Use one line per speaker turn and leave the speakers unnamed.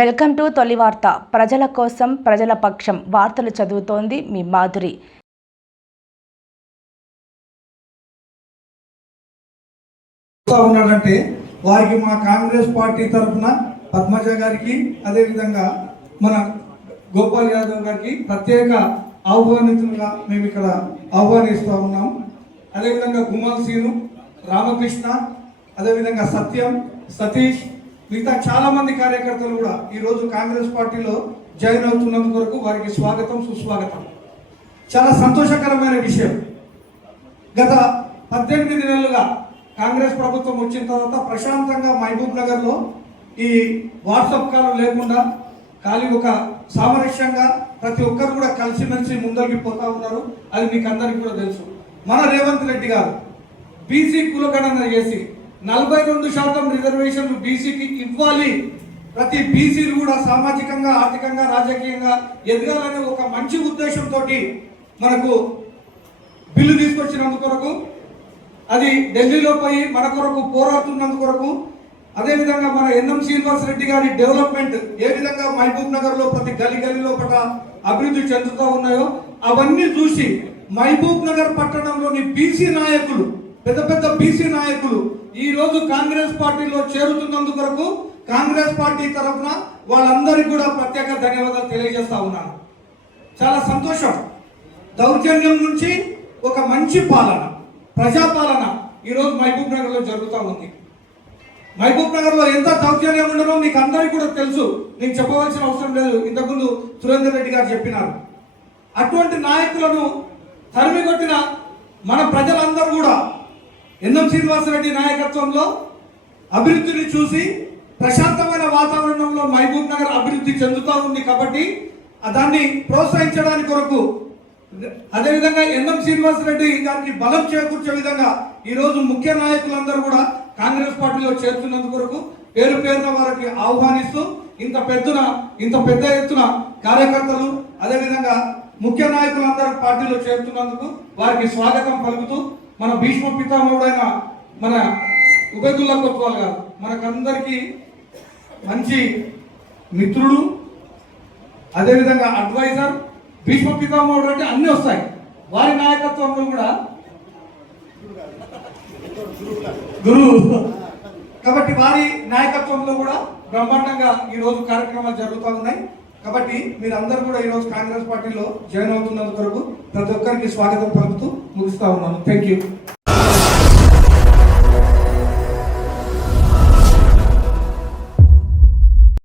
Welcome to తొలి వార్త. ప్రజల కోసం ప్రజల పక్షం వార్తలు చదువుతోంది మీ మాధురి.
ఉన్నాడంటే వారికి మా కాంగ్రెస్ పార్టీ తరఫున పద్మజ గారికి అదేవిధంగా మన గోపాల్ యాదవ్ గారికి ప్రత్యేక ఆహ్వానితులుగా మేము ఇక్కడ ఆహ్వానిస్తూ ఉన్నాం. అదేవిధంగా గుమాల్ సీను రామకృష్ణ అదేవిధంగా సత్యం సతీష్ మిగతా చాలా మంది కార్యకర్తలు కూడా ఈరోజు కాంగ్రెస్ పార్టీలో జాయిన్ అవుతున్నందుకు కొరకు వారికి స్వాగతం సుస్వాగతం. చాలా సంతోషకరమైన విషయం. గత పద్దెనిమిది నెలలుగా కాంగ్రెస్ ప్రభుత్వం వచ్చిన తర్వాత ప్రశాంతంగా మహబూబ్ నగర్లో ఈ వాట్సాప్ కాల్ లేకుండా ఖాళీ ఒక సామరస్యంగా ప్రతి ఒక్కరు కూడా కలిసిమెలిసి ముందరికి పోతా ఉన్నారు. అది మీకు అందరికీ కూడా తెలుసు. మన రేవంత్ రెడ్డి గారు బీసీ కులగణన చేసి నలభై రెండు శాతం రిజర్వేషన్లు బీసీకి ఇవ్వాలి. ప్రతి బీసీలు కూడా సామాజికంగా ఆర్థికంగా రాజకీయంగా ఎదగాలనే ఒక మంచి ఉద్దేశంతో మనకు బిల్లు తీసుకొచ్చినందుకొరకు అది ఢిల్లీలో పోయి మన కొరకు పోరాడుతున్నందుకొరకు అదేవిధంగా మన ఎన్ఎం శ్రీనివాస్ రెడ్డి గారి డెవలప్మెంట్ ఏ విధంగా మహబూబ్ నగర్లో ప్రతి గలి గలిలో పట అభివృద్ధి చెందుతూ ఉన్నాయో అవన్నీ చూసి మహబూబ్ నగర్ పట్టణంలోని బీసీ నాయకులు పెద్ద పెద్ద బీసీ నాయకులు ఈ రోజు కాంగ్రెస్ పార్టీలో చేరుతున్నందు కొరకు కాంగ్రెస్ పార్టీ తరఫున వాళ్ళందరికీ కూడా ప్రత్యేక ధన్యవాదాలు తెలియజేస్తా ఉన్నాను. చాలా సంతోషం. దౌర్జన్యం నుంచి ఒక మంచి పాలన ప్రజాపాలన ఈరోజు మహబూబ్ నగర్లో జరుగుతూ ఉంది. మహబూబ్ నగర్లో ఎంత దౌర్జన్యం ఉండడో మీకు అందరికీ కూడా తెలుసు. నేను చెప్పవలసిన అవసరం లేదు. ఇంతకుముందు సురేందర్ రెడ్డి గారు చెప్పినారు. అటువంటి నాయకులను తరిమి కొట్టిన మన ప్రజలందరూ కూడా ఎన్నం శ్రీనివాసరెడ్డి నాయకత్వంలో అభివృద్ధిని చూసి ప్రశాంతమైన వాతావరణంలో మహబూబ్ నగర్ అభివృద్ధి చెందుతూ ఉంది కాబట్టి దాన్ని ప్రోత్సహించడానికి కొరకు అదేవిధంగా ఎన్ఎం శ్రీనివాసరెడ్డి దానికి బలం చేకూర్చే విధంగా ఈరోజు ముఖ్య నాయకులందరూ కూడా కాంగ్రెస్ పార్టీలో చేరుతున్నందుకు కొరకు పేరు పేరున వారికి ఆహ్వానిస్తూ ఇంత పెద్దన ఇంత పెద్ద ఎత్తున కార్యకర్తలు అదేవిధంగా ముఖ్య నాయకులందరూ పార్టీలో చేరుతున్నందుకు వారికి స్వాగతం పలుకుతూ మన భీష్మ పితామహుడైన మన ఉబేదుల్లా కొత్వాల్ గారు మనకందరికీ మంచి మిత్రుడు అదేవిధంగా అడ్వైజర్ భీష్మ పితామహుడు అంటే అన్ని వస్తాయి. వారి నాయకత్వంలో కూడా గురువు కాబట్టి వారి నాయకత్వంలో కూడా బ్రహ్మాండంగా ఈ రోజు కార్యక్రమాలు జరుగుతూ ఉన్నాయి. కాబట్టి మీరు అందరూ కూడా ఈరోజు కాంగ్రెస్ పార్టీలో జాయిన్ అవుతున్నందుకు కొరకు ప్రతి ఒక్కరికి స్వాగతం పలుకుతూ ముగిస్తా ఉన్నాను. Thank you